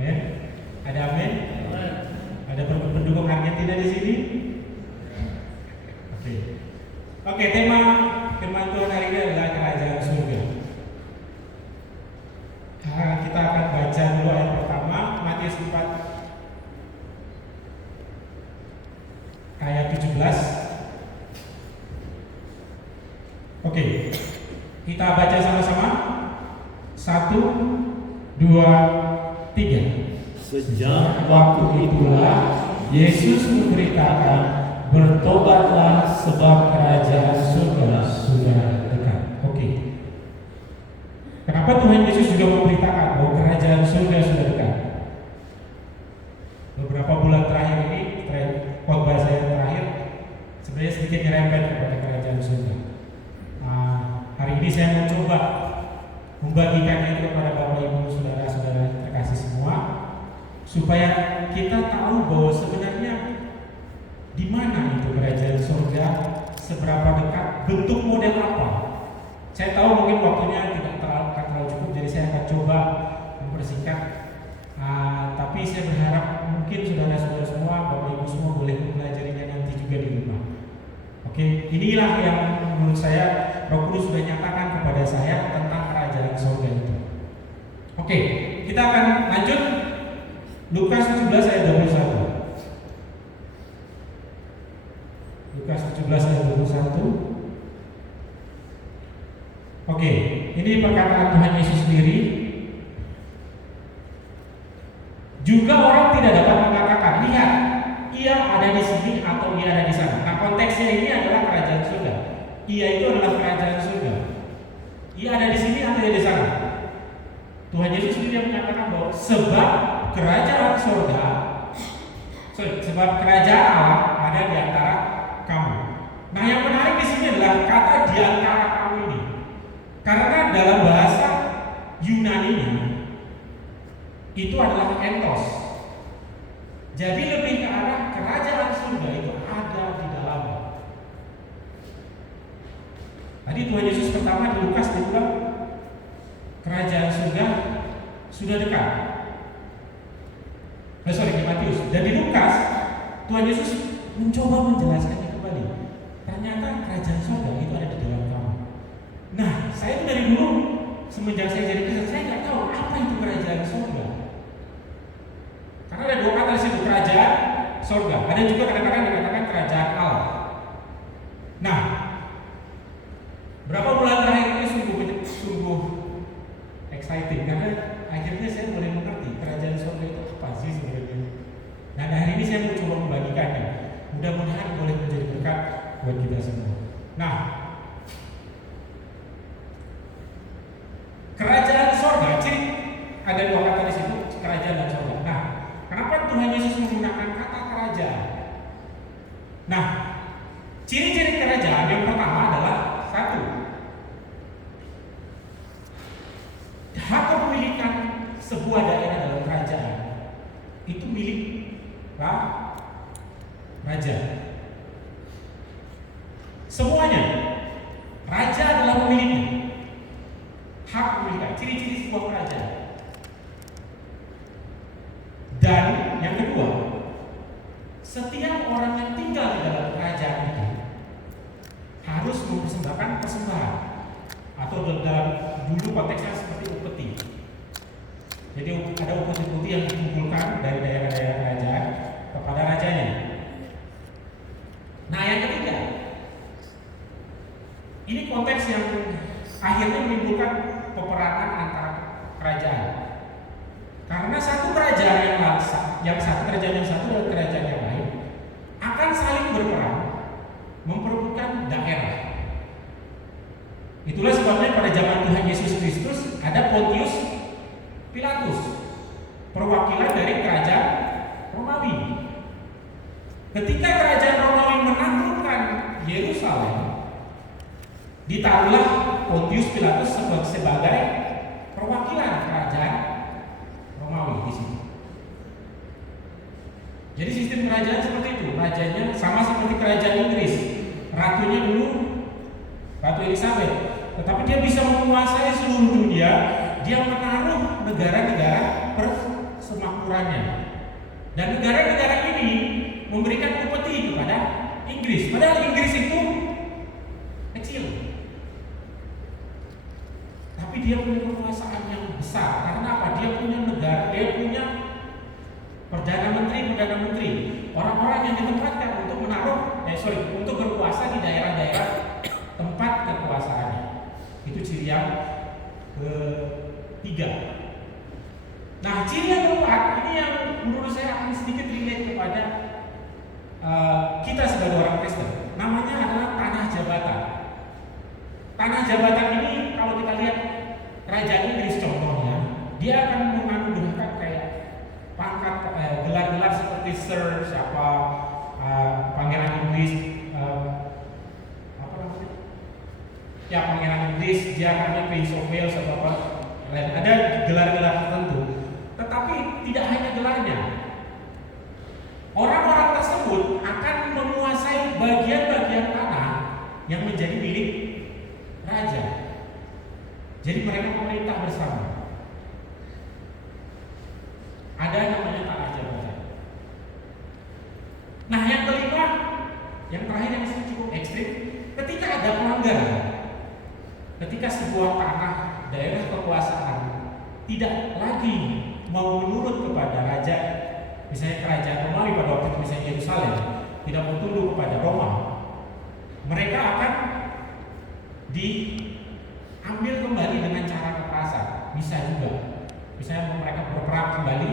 Amin. Ada amin? Ada pendukung Argentina di sini? Oke, tema firman Tuhan hari ini adalah kerajaan surga. Kita akan baca dulu ayat pertama, Matius 4 ayat 17. Oke, kita baca sama-sama. 1, 2, 3. Sejak waktu itulah Yesus memberitakan, bertobatlah sebab kerajaan surga sudah dekat. Oke. Kenapa Tuhan Yesus juga memberitakan bahwa kerajaan surga sudah dekat? Beberapa bulan terakhir ini, khotbah saya terakhir sebenarnya sedikit nyerempet kepada kerajaan surga. Hari ini saya mau coba membagikannya itu kepada Bapak Ibu saudara-saudara terkasih semua, supaya kita tahu bahwa sebenarnya di mana itu kerajaan surga, seberapa dekat, bentuk model apa. Saya tahu mungkin waktunya tidak terlalu cukup, jadi saya akan coba mempersingkat. Tapi saya berharap mungkin saudara-saudara semua, Bapak Ibu semua boleh mempelajarinya nanti juga di rumah. Oke, inilah yang menurut saya Roh Kudus sudah nyatakan kepada saya tentang kerajaan surga itu. Oke, kita akan lanjut Lukas 17 ayat 21. Lukas 17 ayat 21. Oke, ini perkataan Tuhan Yesus sendiri. Juga orang tidak dapat mengatakan, lihat, ia ada di sini atau ia ada di sana. Nah, konteksnya ini adalah kerajaan surga. Ia itu adalah kerajaan surga. Ia ada di sini atau ia di sana. Tuhan Yesus sendiri yang menyatakan bahwa sebab kerajaan surga, sebab kerajaan Allah ada di antara kamu. Nah, yang menarik di sini adalah kata di antara kamu ini. Karena dalam bahasa Yunani-nya itu adalah entos. Jadi lebih ke arah kerajaan surga itu ada di dalamnya. Tadi Tuhan Yesus pertama di Lukas dia bilang kerajaan surga sudah dekat. Di Matius. Dan di Lukas Tuhan Yesus mencoba menjelaskannya kembali. Ternyata kerajaan surga itu ada di dalam kamu. Nah, saya itu dari dulu semenjak saya jadi Kristen, saya nggak tahu apa itu kerajaan surga. Karena ada dua kata di situ, kerajaan surga. Ada juga kadang-kadang dikatakan kerajaan Allah. Nah, berapa bulan terakhir ini sungguh exciting karena akhirnya saya mulai mengerti kerajaan surga itu apa sih sebenarnya. Nah, hari ini saya mau coba membagikannya. Mudah-mudahan boleh menjadi berkat buat kita semua. Nah, kerajaan surga, ciri ada dua kata di situ, kerajaan dan surga. Nah, kenapa Tuhan Yesus menggunakan kata kerajaan? Nah, ciri-ciri kerajaan yang pertama adalah satu, hak kepemilikan sebuah daerah dalam kerajaan itu milik raja. Semuanya, raja adalah pemiliknya. Hak kepemilikan, ciri-ciri sebuah kerajaan. Dan yang kedua, setiap orang yang tinggal di dalam kerajaan itu harus mempersembahkan persembahan, atau dalam dulu konteksnya seperti upeti. Jadi ada upeti-upeti yang dikumpulkan dari daerah-daerah kerajaan kepada rajanya. Nah, yang ketiga, ini konteks yang akhirnya menimbulkan peperangan antara kerajaan. Karena satu kerajaan yang satu dan kerajaan yang lain akan saling berperang memperebutkan daerah. Itulah sebabnya pada zaman Tuhan Yesus Kristus ada Pontius Pilatus, perwakilan dari kerajaan Romawi. Ketika kerajaan Romawi menaklukkan Yerusalem, ditaruhlah Pontius Pilatus sebagai perwakilan kerajaan Romawi di sini. Jadi sistem kerajaan seperti itu. Rajanya sama seperti kerajaan Inggris. Ratunya dulu Ratu Elizabeth, tetapi dia bisa menguasai seluruh dunia. Dia menaruh negara-negara persemakmuran pertempurannya. Dan negara-negara ini memberikan upeti kepada Inggris. Padahal Inggris itu kecil, tapi dia punya kekuasaan yang besar. Karena apa? Dia punya negara, dia punya perdana menteri, orang-orang yang ditempatkan untuk untuk berkuasa di daerah-daerah tempat kekuasaannya. Itu ciri yang ketiga. Nah, ciri yang keempat ini yang menurut saya akan sedikit relate kepada kita sebagai orang Kristen. Namanya adalah tanah jabatan. Tanah jabatan ini kalau kita lihat kerajaan Inggris contohnya, dia akan menganugerahkan kayak pangkat gelar-gelar seperti Sir siapa, Pangeran Inggris, apa namanya? Ya, Pangeran Inggris, dia namanya Prince of Wales atau apa. Ada gelar-gelar tertentu. Tetapi tidak hanya gelarnya. Orang-orang tersebut akan menguasai bagian-bagian tanah yang menjadi milik raja. Jadi mereka memerintah bersama. Ada namanya tanah jabatan. Nah, yang kelima, yang terakhir yang cukup ekstrim, ketika ada pelanggaran, ketika sebuah tanah daerah kekuasaan tidak lagi mau menurut kepada raja, misalnya kerajaan Romawi pada waktu itu misalnya Yerusalem, tidak mau tunduk kepada Roma, mereka akan diambil kembali dengan cara kekerasan. Bisa juga, misalnya mereka berperang kembali,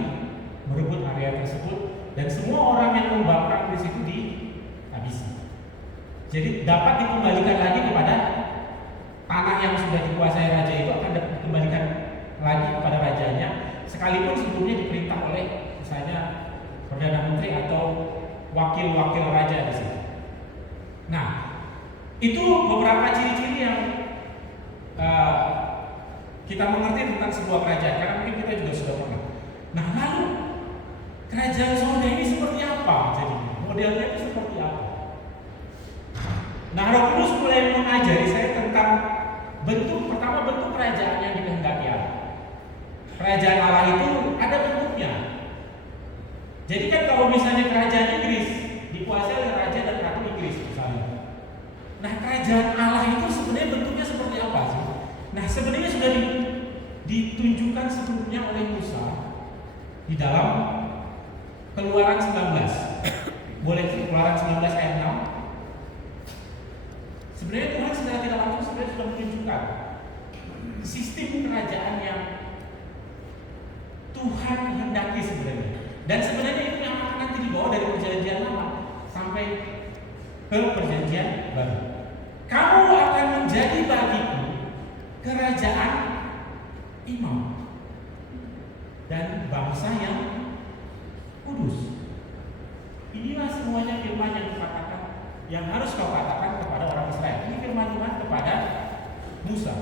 merebut area tersebut, dan semua orang yang membakar di situ dihabisi. Jadi dapat dikembalikan lagi kepada tanah yang sudah dikuasai raja itu, akan dikembalikan lagi kepada rajanya, sekalipun sebelumnya diperintah oleh misalnya perdana menteri atau wakil-wakil raja di situ. Nah, itu beberapa ciri-ciri yang kita mengerti tentang sebuah kerajaan, karena mungkin kita juga sudah pernah. Nah, lalu kerajaan sorga ini seperti apa? Jadi modelnya itu seperti apa? Nah, Roh Kudus mulai mengajari saya tentang bentuk kerajaan yang dikehendaki Allah. Kerajaan Allah itu ada bentuknya. Jadi kan kalau misalnya kerajaan Inggris dikuasai oleh raja dan ratu Inggris misalnya. Nah, kerajaan Allah itu sebenarnya bentuknya seperti apa sih? Nah, sebenarnya sudah ditunjukkan sebelumnya oleh Musa di dalam Keluaran 19. Boleh Keluaran 19 ayat 6. Sebenarnya Tuhan secara tidak langsung sebenarnya sudah menunjukkan sistem kerajaan yang Tuhan kehendaki sebenarnya. Dan sebenarnya itu yang akan nanti dibawa dari perjanjian lama sampai ke perjanjian baru. Kamu akan menjadi bagiku kerajaan imam dan bangsa yang kudus. Inilah semuanya firman yang dikatakan, yang harus kau katakan kepada orang Israel. Ini firman Tuhan kepada Musa.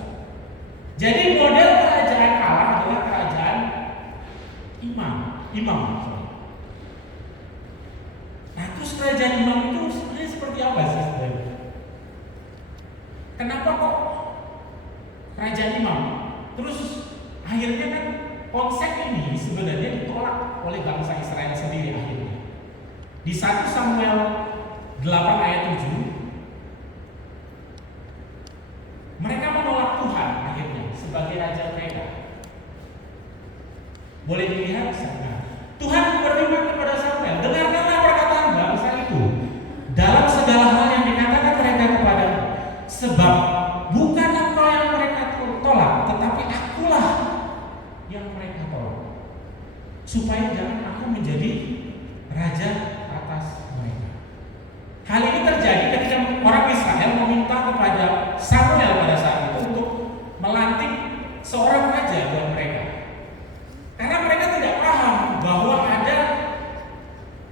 Jadi model kerajaan Allah adalah kerajaan imam. Nah, terus kerajaan imam itu sebenarnya seperti apa sih sebenarnya? Kenapa kok kerajaan imam? Terus akhirnya kan konsep ini sebenarnya ditolak oleh bangsa Israel sendiri akhirnya. Di 1 Samuel 8 ayat 7, mereka menolak Tuhan akhirnya sebagai raja mereka. Boleh dilihat sana. Tuhan berfirman kepada Samuel, dengarkanlah perkataan bangsa itu dalam segala hal yang dikatakan mereka kepadamu, sebab bukan engkau yang mereka tolak, tetapi akulah yang mereka tolak, supaya jangan aku menjadi raja atas mereka. Hal ini terjadi ketika orang Israel meminta kepada Samuel pada saat itu untuk melantik seorang raja buat mereka. Karena mereka tidak paham bahwa ada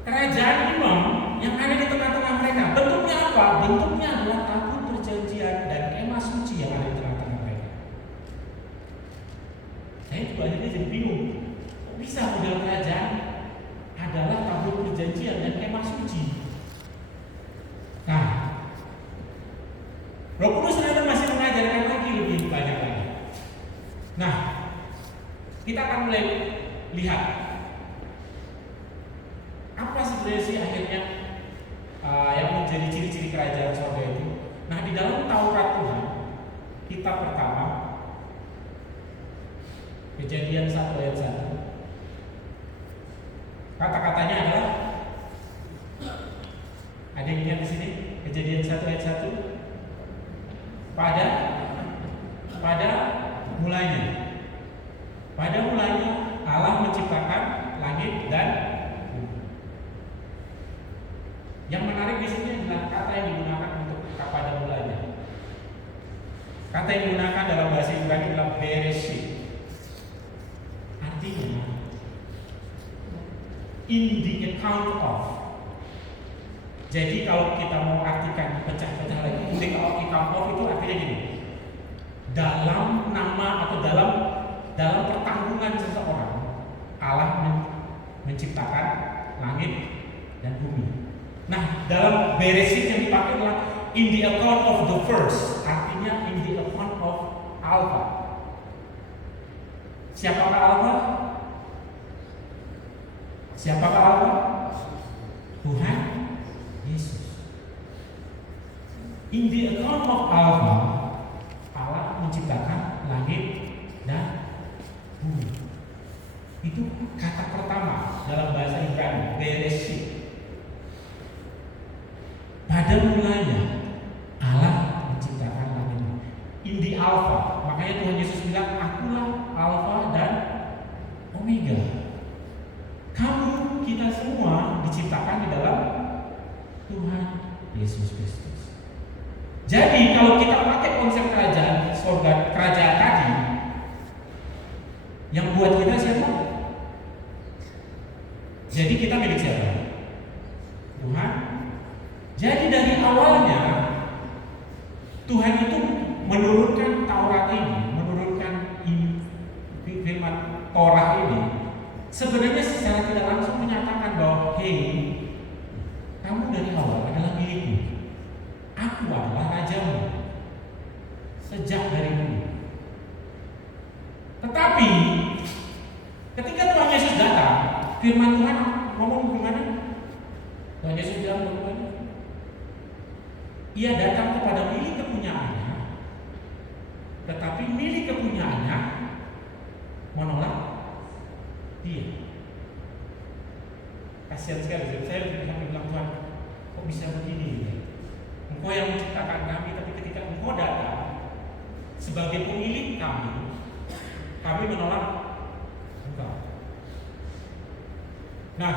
kerajaan imam yang ada di tengah-tengah mereka. Bentuknya apa? Bentuknya adalah tabut perjanjian dan kemah suci yang ada di tengah-tengah mereka. Saya juga akhirnya jadi bingung. Kok bisa model kerajaan adalah tabut perjanjian dan kemah suci? Nah, Roh Kudus ternyata masih mengajarkan lagi lebih banyak lagi. Nah, kita akan mulai lihat sebenarnya sih akhirnya yang menjadi ciri-ciri kerajaan surga itu? Nah, di dalam Taurat Tuhan, kitab pertama, Kejadian 1 ayat 1, kata-katanya adalah, ada yang ingat di sini? Kejadian 1 ayat 1, pada mulanya Allah menciptakan langit dan bumi. Yang menarik di sini adalah kata yang digunakan untuk pada mulanya. Kata yang digunakan dalam bahasa Ibrani adalah bereshit. Artinya in the account of. Jadi kalau kita mau artikan pecah-pecah lagi, in the account of itu artinya gini: dalam nama atau dalam pertanggungan seseorang, Allah menciptakan langit dan bumi. Nah, dalam Bereshit yang dipakai adalah in the account of the first, artinya in the account of Alpha. Siapakah Alpha? Tuhan Yesus. In the account of Alpha, Allah menciptakan langit dan bumi. Itu kata pertama dalam bahasa Ibrani, Bereshit. Pada mulanya Allah menciptakan langit. In the Alpha, makanya Tuhan Yesus bilang, akulah Alpha dan Omega. Kamu, kita semua diciptakan di dalam Tuhan Yesus Kristus. Jadi kalau kita pakai konsep kerajaan surga, kerajaan tadi, yang buat kita siapa? Jadi kita milik siapa? Tuhan. Jadi dari awalnya Tuhan itu menurunkan Taurat ini, menurunkan firman Torah ini, sebenarnya secara tidak langsung menyatakan bahwa hei, kamu dari awal adalah milikku. Aku adalah rajamu sejak dari dulu. Tetapi ketika Tuhan Yesus datang, firman Tuhan ngomong gimana? Tuhan Yesus bilang bagaimana? Ia datang kepada milik kepunyaannya, tetapi milik kepunyaannya menolak dia. Kasihan sekali, saya bilang, Tuhan, kok bisa begini? Engkau yang menciptakan kami, tapi ketika Engkau datang sebagai pemilik kami menolak Engkau. Nah,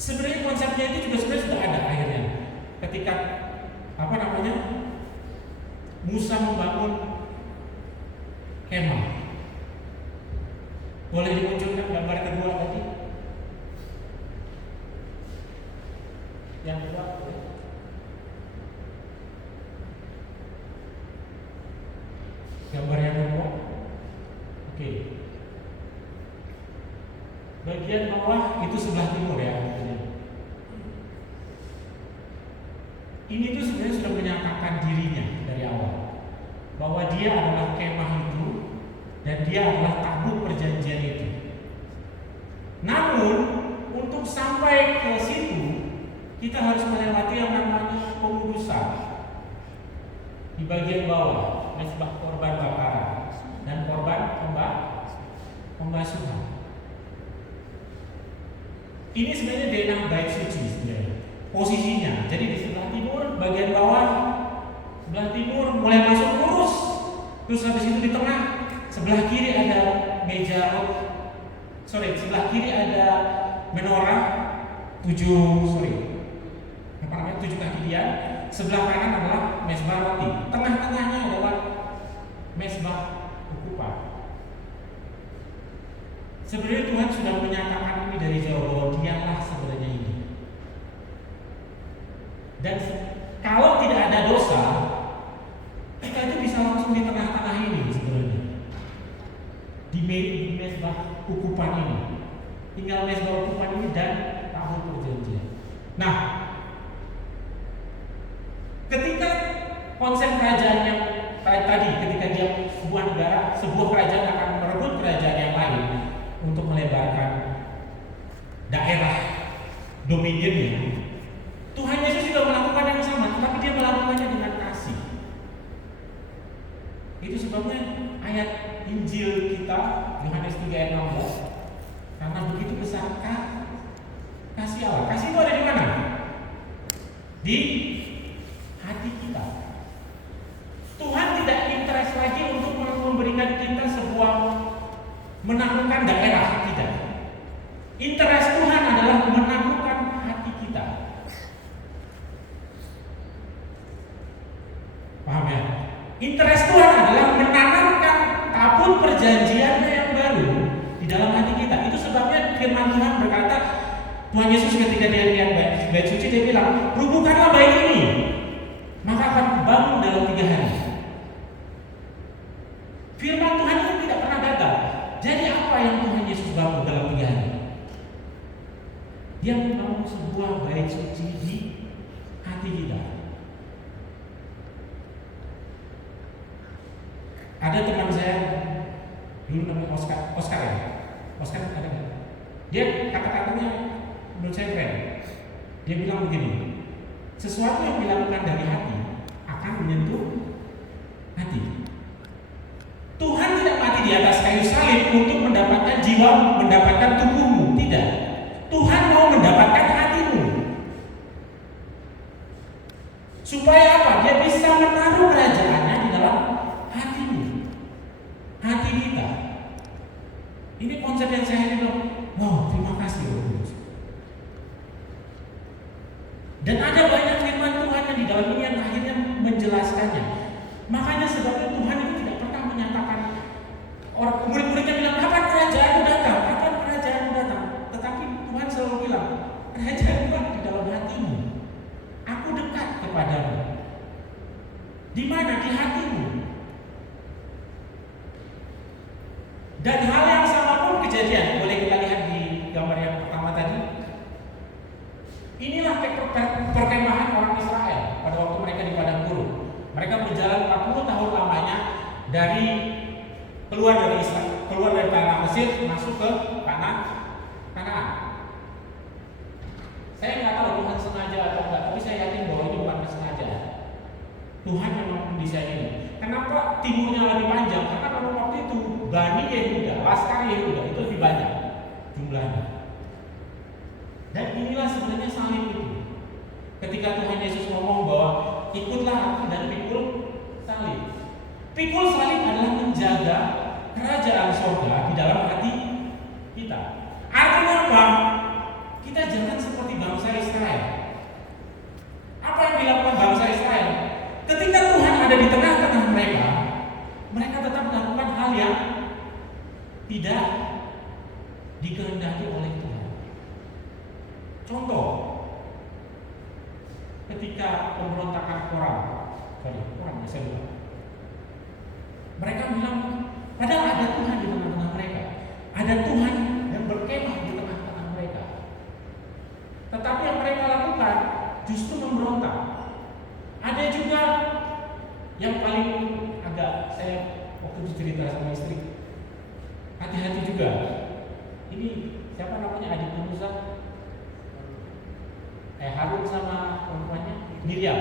sebenarnya konsepnya itu juga sebenarnya sudah ada akhirnya. Ketika Musa membangun kemah. Boleh dimunculkan gambar kedua tadi? Yang kedua, gambar yang kedua. Oke. Bagian bawah itu sebelah timur ya. Ini tuh sebenarnya sudah menyatakan dirinya dari awal bahwa dia adalah kemah itu dan dia adalah tabut perjanjian itu. Namun untuk sampai ke situ kita harus melewati yang namanya pengudusan. Di bagian bawah mesbah korban bakaran dan korban pembasuhan. Ini sebenarnya denah bait suci sebenarnya. Posisinya, jadi di sebelah timur, bagian bawah, sebelah timur mulai masuk lurus, terus habis itu di tengah, sebelah kiri ada sebelah kiri ada menorah 7 kaki dia, sebelah kanan adalah mesbah roti, tengah-tengahnya adalah mesbah ukupan. Sebenarnya Tuhan sudah menyatakan ini dari jauh bahwa Dialah sebenarnya ini. Dan kalau tidak ada dosa, kita itu bisa langsung di tengah-tengah ini sebenarnya. Di mesbah ukupan ini. Tinggal mesbah ukupan ini dan tabut perjanjian. Nah, ketika konsep kerajaan yang tadi, ketika dia sebuah negara, sebuah kerajaan akan merebut kerajaan yang lain untuk melebarkan dominionnya, Tuhan Yesus juga melakukan yang sama, tapi dia melakukannya dengan kasih. Itu sebabnya ayat Injil kita Yohanes 3 ayat 16, karena begitu besar kasih Allah. Kasih itu ada di mana? Di hati kita. Tuhan tidak interest lagi untuk memberikan kita sebuah menaklukkan daerah kita. Interest Tuhan adalah menaklukkan hati kita. Paham ya? Interest Tuhan adalah menanamkan tabut perjanjiannya yang baru di dalam hati kita. Itu sebabnya firman Tuhan berkata, Tuhan Yesus ketika dia lihat bait suci, dia bilang, rubuhkanlah bait ini, maka akan bangun dalam 3 hari. Firman Tuhan itu tidak pernah gagal. Jadi apa yang Tuhan Yesus bangun dalam 3 hari? Dia membangun sebuah bait suci di hati kita. Ada teman saya dulu namanya Oscar ya. Oscar ada nggak? Dia kata-katanya menurut saya keren. Dia bilang begini, sesuatu yang dilakukan dari hati akan menyentuh hati. Tuhan tidak mati di atas kayu salib untuk mendapatkan jiwa, mendapatkan tubuhmu. Tidak. Tuhan mau mendapatkan hatimu. Supaya apa? Dia bisa menaruh kerajaannya di dalam hatimu, hati kita. Ini konsep yang saya bilang, wow, terima kasih Roh Kudus. Dan ada banyak firman Tuhan yang di dalam ini yang akhirnya menjelaskannya. Makanya sebabnya Tuhan itu tidak pernah menyatakan, orang murid-muridnya bilang, kapan kerajaanmu datang? Kapan kerajaanmu datang? Tetapi Tuhan selalu bilang, kerajaanmu ada di dalam hatimu. Aku dekat kepadamu. Di mana? Di hatimu. Dan hal yang sama pun kejadian. Boleh kita lihat di gambar yang pertama tadi. Inilah perkemahan orang Israel pada waktu mereka di padang gurun. Mereka berjalan 40 tahun lamanya dari keluar dari tanah Mesir masuk ke tanah Kanaan. Saya nggak tahu Tuhan sengaja atau enggak, tapi saya yakin bahwa ini bukan sengaja. Tuhan memang mendesain ini. Kenapa timurnya lebih panjang? Karena pada waktu itu Bani Yehuda, Laskar Yehuda itu lebih banyak jumlahnya. Dan inilah sebenarnya salib itu. Ketika Tuhan Yesus ngomong bahwa ikutlah aku dan pikul salib. Pikul salib adalah menjaga kerajaan surga di dalam hati kita. Artinya apa? Kita jangan seperti bangsa Israel. Apa yang dilakukan bangsa Israel? Ketika Tuhan ada di tengah-tengah mereka, mereka tetap melakukan hal yang tidak dikehendaki oleh Tuhan. Contoh, ketika pemberontakan Korah, mereka bilang, padahal ada Tuhan di tengah-tengah mereka, ada Tuhan yang berkemah di tengah-tengah mereka. Tetapi yang mereka lakukan justru memberontak. Ada juga yang paling agak saya waktu itu cerita sama istri, hati-hati juga. Ini siapa namanya, adik Musa? Harun sama perempuannya Miriam.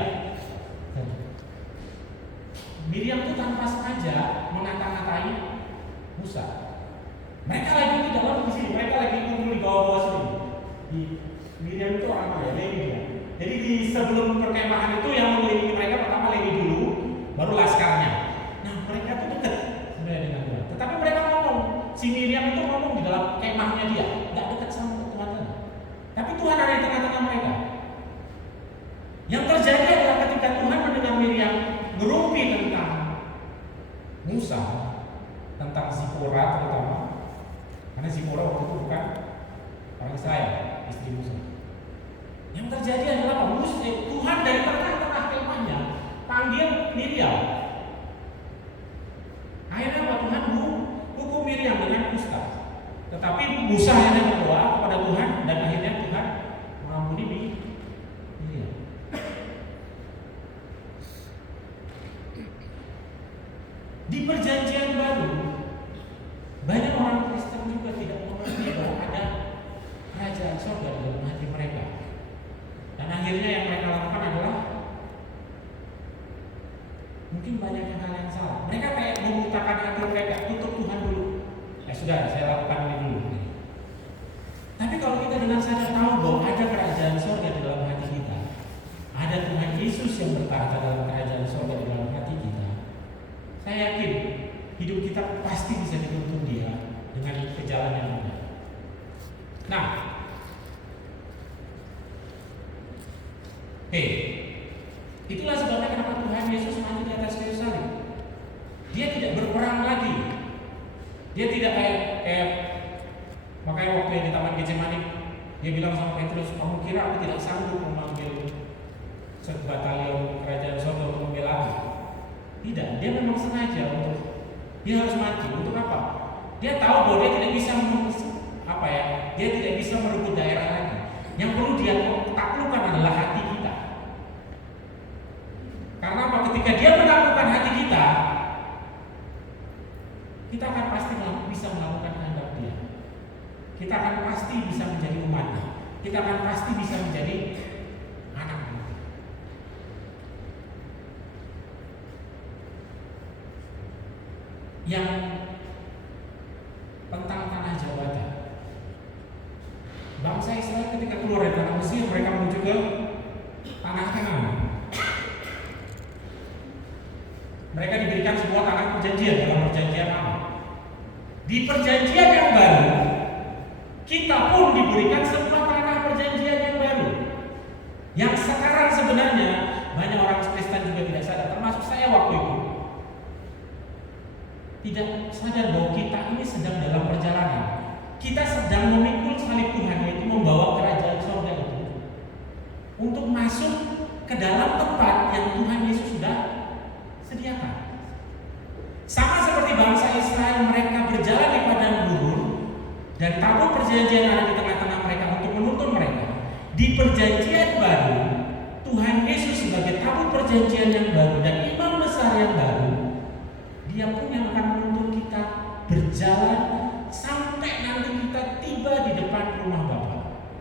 Miriam itu tanpa sengaja mengata-ngatai Musa. Mereka lagi di dalam di sini, mereka lagi kumpul di bawah-bawah sini. Di Miriam itu orang kaya, Lewi dia. Jadi di sebelum perkemahan itu yang mengelilingi mereka pertama Lewi dulu, baru laskarnya. Nah mereka itu dekat sebenarnya dengan Tuhan. Tetapi mereka ngomong, si Miriam itu ngomong di dalam kemahnya dia, nggak dekat sama Tuhan. Tapi Tuhan ada di tengah-tengah mereka. Yang terjadi adalah ketika Tuhan mendengar Miriam ngerumpi tentang Musa, tentang Zipora terutama, karena Zipora waktu itu bukan orang Israel, istri Musa. Yang terjadi adalah Tuhan dari tengah-tengah kemahnya panggil Miriam. Akhirnya apa? Tuhan hukum Miriam dengan kusta. Tetapi Musa hanya berdoa kepada Tuhan dan akhirnya Tuhan mengampuni Miriam. Di perjanjian baru, banyak orang Kristen juga tidak mengerti bahwa ada kerajaan kerajaan surga di dalam hati mereka. Dan akhirnya yang mereka lakukan adalah mungkin banyak hal yang salah. Mereka kayak membutakan hati mereka, tutup Tuhan dulu. Ya sudah, saya lakukan ini dulu. Tapi kalau kita dengan sadar tahu bahwa ada kerajaan surga di dalam hati kita, ada Tuhan Yesus yang bertahta dalam kerajaan surga di dalam hati kita, saya yakin hidup kita pasti bisa dituntun Dia dengan ke jalan yang benar. Nah, itulah sebabnya kenapa Tuhan Yesus mati di atas kayu salib. Dia tidak berperang lagi. Dia tidak kayak makanya waktu yang di Taman Getsemani dia bilang sama Petrus, kamu kira aku tidak sanggup memanggil sebatalion kerajaan surga untuk membela aku? Tidak, dia memang sengaja dia harus mati. Untuk apa? Dia tahu bahwa dia tidak bisa dia tidak bisa merebut daerah lagi. Yang perlu dia taklukkan adalah hati kita. Karena apa? Ketika dia menaklukkan hati kita, kita akan pasti bisa melakukan kehendak Dia. Kita akan pasti bisa menjadi umatnya. Kita akan pasti bisa menjadi anak-anak. Yang tentang tanah jabatan, bangsa Israel ketika keluar dari tanah Mesir, mereka menuju ke tanah Kanaan. Mereka diberikan sebuah tanah perjanjian dalam perjanjian lama. Di perjanjian yang baru, kita pun diberikan sebuah tanah perjanjian yang baru. Yang sekarang sebenarnya banyak orang Kristen juga tidak sadar, termasuk saya waktu itu. Tidak sadar bahwa kita ini sedang dalam perjalanan. Kita sedang memikul salib Tuhan, yaitu membawa kerajaan surga itu untuk masuk ke dalam tempat yang Tuhan Yesus sudah sediakan. Sama seperti bangsa Israel, mereka berjalan di padang gurun dan tabut perjanjian ada di tengah-tengah mereka untuk menuntun mereka. Di perjanjian baru, Tuhan Yesus sebagai tabut perjanjian yang baru dan imam besar yang baru, Dia pun yang akan menuntun kita berjalan sampai nanti kita tiba di depan rumah Bapa.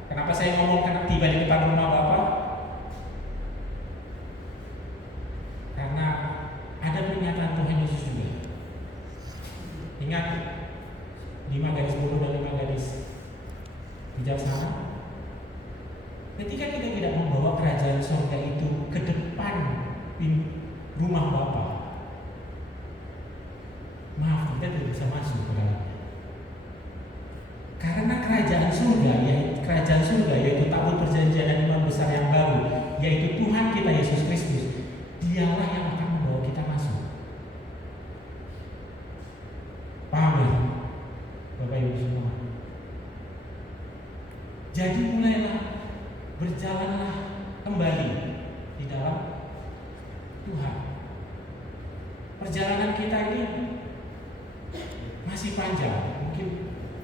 Kenapa saya ngomong karena tiba di depan rumah Bapa? Karena ada pernyataan Tuhan Yesus juga. Ingat 5 garis buruh dan 5 garis bijaksana. Ketika kita tidak membawa kerajaan surga itu ke depan rumah Bapa, maaf, kita tidak bisa masuk ke dalamnya. Karena kerajaan surga yaitu tabut perjanjian dan imam besar yang baru, yaitu Tuhan kita Yesus Kristus, Dialah yang akan membawa kita masuk. Paham ya, Bapak Ibu semua? Jadi mulailah, berjalanlah kembali di dalam Tuhan. Perjalanan kita ini masih panjang,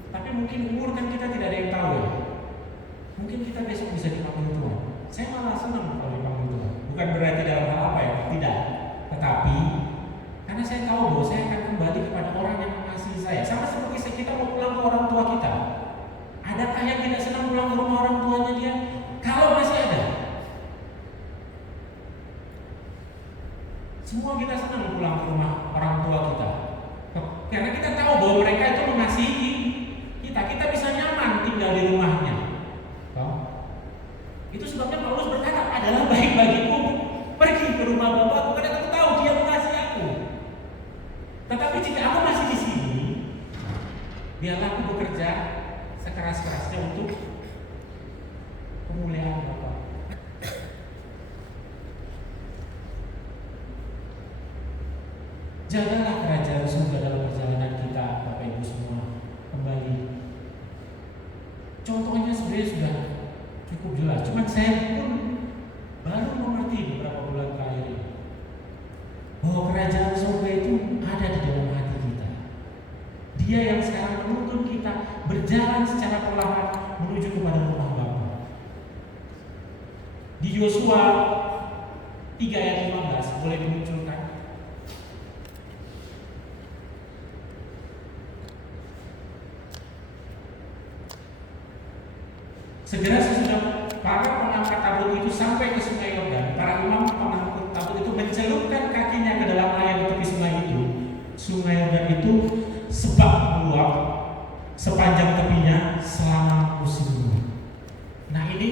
tapi mungkin umur kan kita tidak ada yang tahu ya. Mungkin kita besok bisa dipanggil Tuhan. Saya malah senang kalau dipanggil Tuhan. Bukan berarti dalam hal apa ya, tidak. Tetapi karena saya tahu bahwa saya akan kembali kepada orang yang mengasihi saya. Sama seperti kita mau pulang ke orang tua kita. Adakah yang tidak senang pulang ke rumah orang tuanya dia? Kalau masih ada, semua kita senang pulang ke rumah orang tua kita. Karena kita tahu bahwa mereka itu mengasihi kita. Kita bisa nyaman tinggal di rumahnya. Itu sebabnya Paulus berkata, adalah baik bagiku pergi ke rumah Bapakku karena aku tahu Dia mengasihi aku. Tetapi jika aku masih di sini, biarlah aku bekerja sekeras-kerasnya untuk kemuliaan Bapa. Jagalah kerajaan surga dalam perjalanan kita, Bapak Ibu semua. Kembali. Contohnya sebenarnya sudah cukup jelas. Cuman saya pun baru mengerti beberapa bulan terakhir ini bahwa kerajaan surga itu ada di dalam hati kita. Dia yang sekarang menuntun kita berjalan secara perlahan menuju kepada rumah Bapa. Di Yosua 3 ayat 15 boleh dimunculkan. Segera sesudah para pengangkat tabut itu sampai ke sungai Yordan, para imam pengangkut tabut itu mencelupkan kakinya ke dalam air di tepi sungai itu. Sungai Yordan itu sebab meluap sepanjang tepinya selama musim hujan. Nah, ini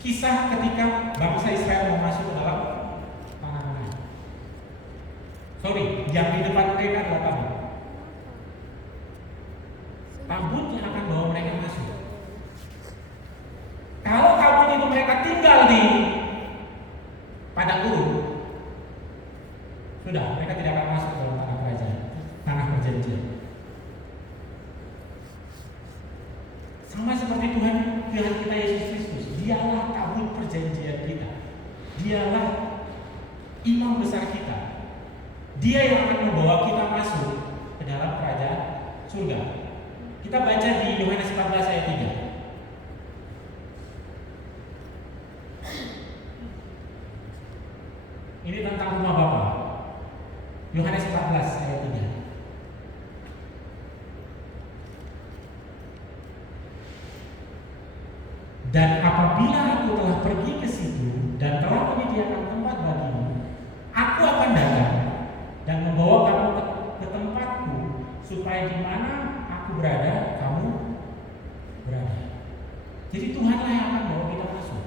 kisah ketika bangsa Israel mau masuk ke dalam tanah Kanaan. Sorry, yang di depan mereka adalah tabut. Tabut yang akan bawa mereka masuk. Kalau tabut itu mereka tinggal di padang gurun, sudah mereka tidak akan masuk ke dalam tanah kerajaan, tanah perjanjian. Sama seperti Tuhan kita Yesus Kristus, Dialah tabut perjanjian kita. Dialah imam besar kita. Dia yang akan membawa kita masuk ke dalam kerajaan surga. Kita baca di Yohanes 14 ayat 3. Ini tentang rumah Bapa. Yohanes 14 ayat 3. Dan apabila aku telah pergi ke situ dan telah menyediakan tempat bagimu, aku akan datang dan membawa kamu ke tempatku, supaya di mana aku berada, kamu berada. Jadi Tuhanlah yang akan bawa kita masuk.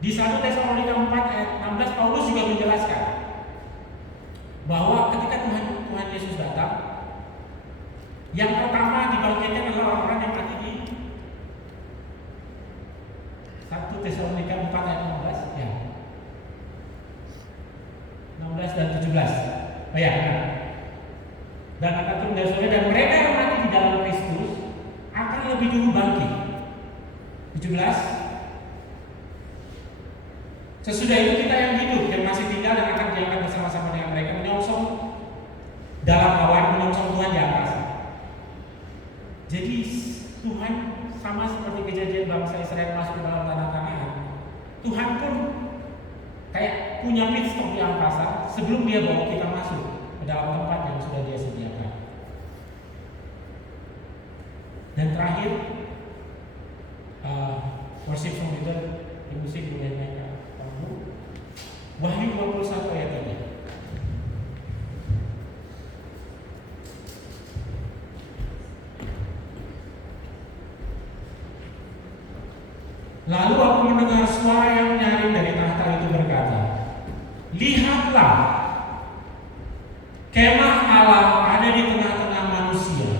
Di 1 Tesalonika 4 ayat 16 Paulus juga menjelaskan bahwa ketika Tuhan Yesus datang, yang pertama dibangkitkan adalah orang-orang yang mati di 1 Tesalonika 4 ayat 16 ya. 16 dan 17. Oh ya, benar. Dan akan turun dari surga, dan mereka yang mati di dalam Kristus akan lebih dulu bangkit. 17. Sesudah itu kita yang hidup dan masih tinggal dan akan diangkat bersama-sama dengan mereka menyongsong dalam awan, menyongsong Tuhan di atas. Jadi Tuhan sama seperti kejadian bangsa Israel masuk ke dalam tanah Kanaan. Tuhan pun kayak punya pit stop di angkasa sebelum Dia bawa kita masuk ke dalam tempat yang sudah Dia sediakan. Dan terakhir, worship song itu di musik boleh naikkan. Wahyu 21 ayat 3. Lalu aku mendengar suara yang nyaring dari tahta itu berkata, "Lihatlah, kemah Allah ada di tengah-tengah manusia,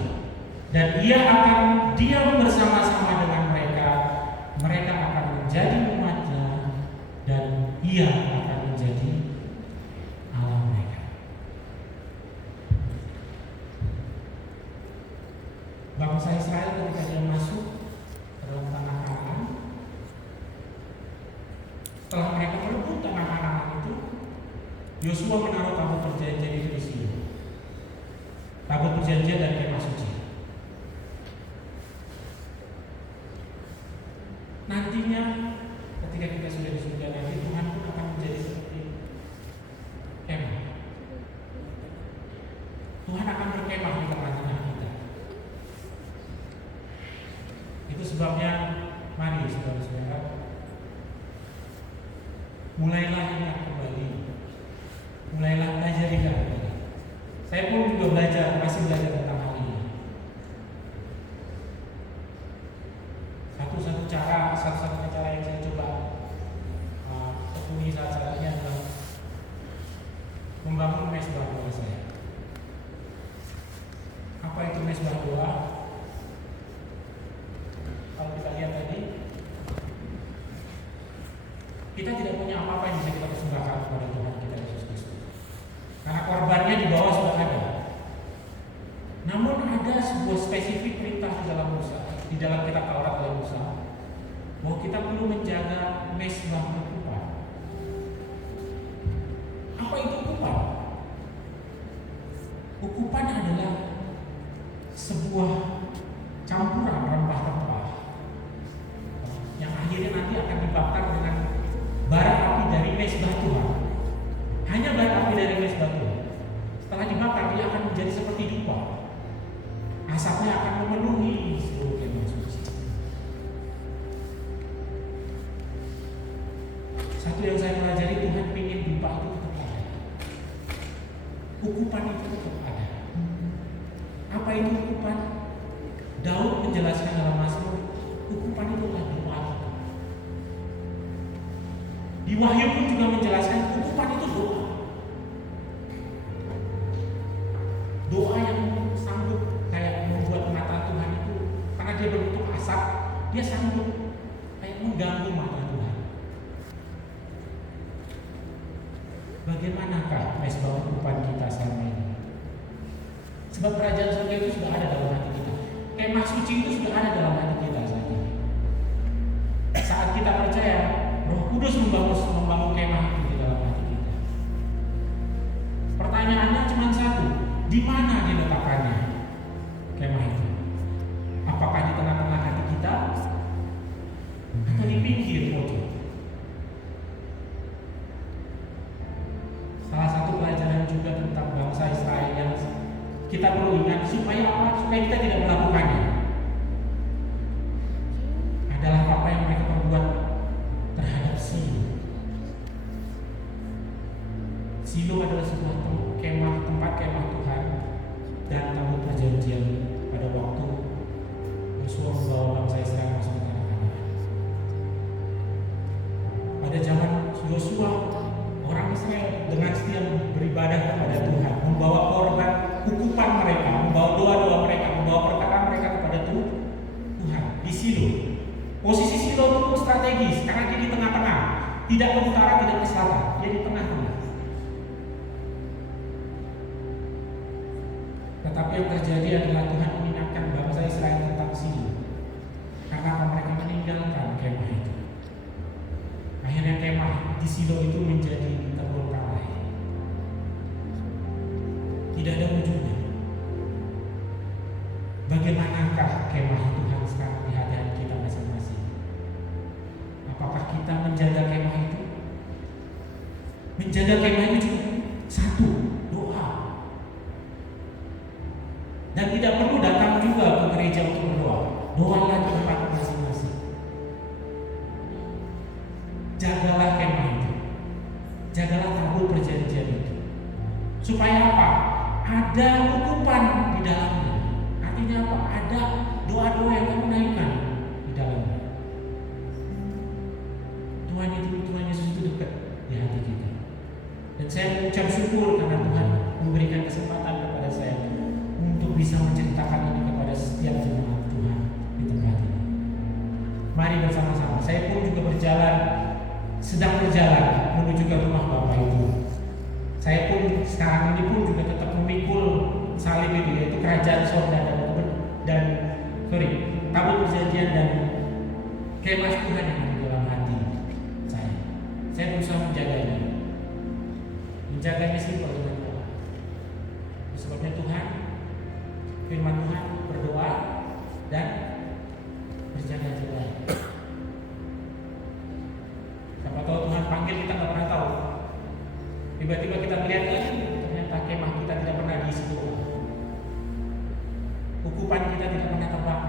dan Ia akan diam bersama-sama dengan mereka. Mereka akan menjadi umat-Nya, dan Ia akan menjadi Allah mereka." Bangsa Israel ketika dia masuk ke dalam tanah Kanaan, setelah mereka merebut tanah Kanaan itu, Yosua menaruh tabut perjanjian itu di sini. Tabut perjanjian dan kemah suci. Nantinya ketika kita sudah di surga nanti, Tuhan pun akan menjadi seperti kemah. Tuhan akan berkemah di tengah-tengah kita. Itu sebabnya, mari saudara-saudara, mulailah ingat kembali, mulailah belajar kembali. Saya pun juga masih belajar tentang hal ini. Satu-satunya cara yang saya coba temui saat ini adalah membangun mesbah doa saya. Apa itu mesbah doa? Kalau kita lihat tadi, kita tidak punya apa-apa yang bisa kita persembahkan kepada Tuhan kita Yesus Kristus, karena korbannya di bawah sudah ada. Namun ada sebuah spesifik perintah di dalam Musa, di dalam kitab Taurat oleh Musa, bahwa kita perlu menjaga mesbah kekupan. Apa itu kekupan? Kekupan adalah sebuah campuran rempah-rempah yang akhirnya nanti akan dibakar dengan bara api dari mesbah Tuhan. Hanya bara api dari mesbah Tuhan. Setelah dibakar, dia akan menjadi seperti dupa. asapnya akan memenuhi seluruh kemah suci. Satu yang saya pelajari, Tuhan ingin dupa itu tetap ada, ukupan itu tetap ada. Apa itu ukupan? Daud menjelaskan dalam Mazmur, ukupan itu adalah doa. Di Wahyu pun juga menjelaskan ukupan itu doa. Doa yang sanggup kayak membuat mata Tuhan itu, karena dia berbentuk asap, dia sanggup kayak mengganggu mata Tuhan. Bagaimanakah mesbah ukupan kita selama ini? Sebab kerajaan surga itu sudah ada dalam hati kita. Kemah suci itu sudah ada dalam hati kita saat ini. Saat kita percaya, Roh Kudus membangun kemah itu di dalam hati kita. Pertanyaannya cuma satu, di mana diletakkannya kemah itu? Apakah di tengah-tengah hati kita atau di pinggir pojok? Salah satu pelajaran juga tentang bangsa Israel yang kita perlu ingat supaya apa? Supaya kita tidak melakukannya. Adalah apa yang mereka perbuat terhadap Silo. Silo adalah sebuah tempat kemah Tuhan dan tabut perjanjian pada waktu Yosua membawa bangsa Israel masuk ke tanah Kanaan. Pada zaman Yosua, orang Israel dengan setia beribadah kepada Tuhan, membawa korban ukupan mereka, membawa doa-doa mereka, membawa perkataan mereka kepada Tuhan di Silo. Posisi Silo itu strategis karena dia di tengah-tengah, tidak ke utara, tidak ke selatan, dia di tengah-tengah. Tetapi yang terjadi adalah Tuhan mengingatkan bangsa Israel tentang Silo karena mereka meninggalkan kemah itu. Akhirnya kemah di Silo itu menjadi terbengkalai, tidak ada ujungnya. Bagaimanakah kemah Tuhan sekarang di hati kita masing-masing? Apakah kita menjaga kemah itu? Menjaga kemah itu cuma satu, doa. Dan tidak perlu datang juga ke gereja untuk berdoa. Doalah di tempat masing-masing. Jagalah kemah itu, jagalah tabut perjanjian itu. Supaya apa? Ada ukupan di dalamnya. Artinya apa? Ada doa-doa yang kamu naikkan di dalamnya. Tuhan Yesus itu dekat di hati kita. Dan saya mengucap syukur karena Tuhan memberikan kesempatan kepada saya untuk bisa menceritakan ini kepada setiap jemaat Tuhan di tempat ini. Mari bersama-sama. Saya pun juga sedang berjalan menuju ke rumah Bapak itu. Saya pun sekarang ini pun juga tetap memikul salib itu, yaitu kerajaan sorga dan tabut perjanjian dan kemah Tuhan yang ada di dalam hati saya. Saya berusaha menjaganya. Menjaganya simpel dengan doa. Sebabnya Tuhan, firman Tuhan, berdoa dan berjaga-jaga. Siapa tahu Tuhan panggil kita nggak pernah tahu. Tiba-tiba kita melihat lagi, ternyata kemah kita tidak pernah diisi doa. Ukupan kita tidak pernah terbakar.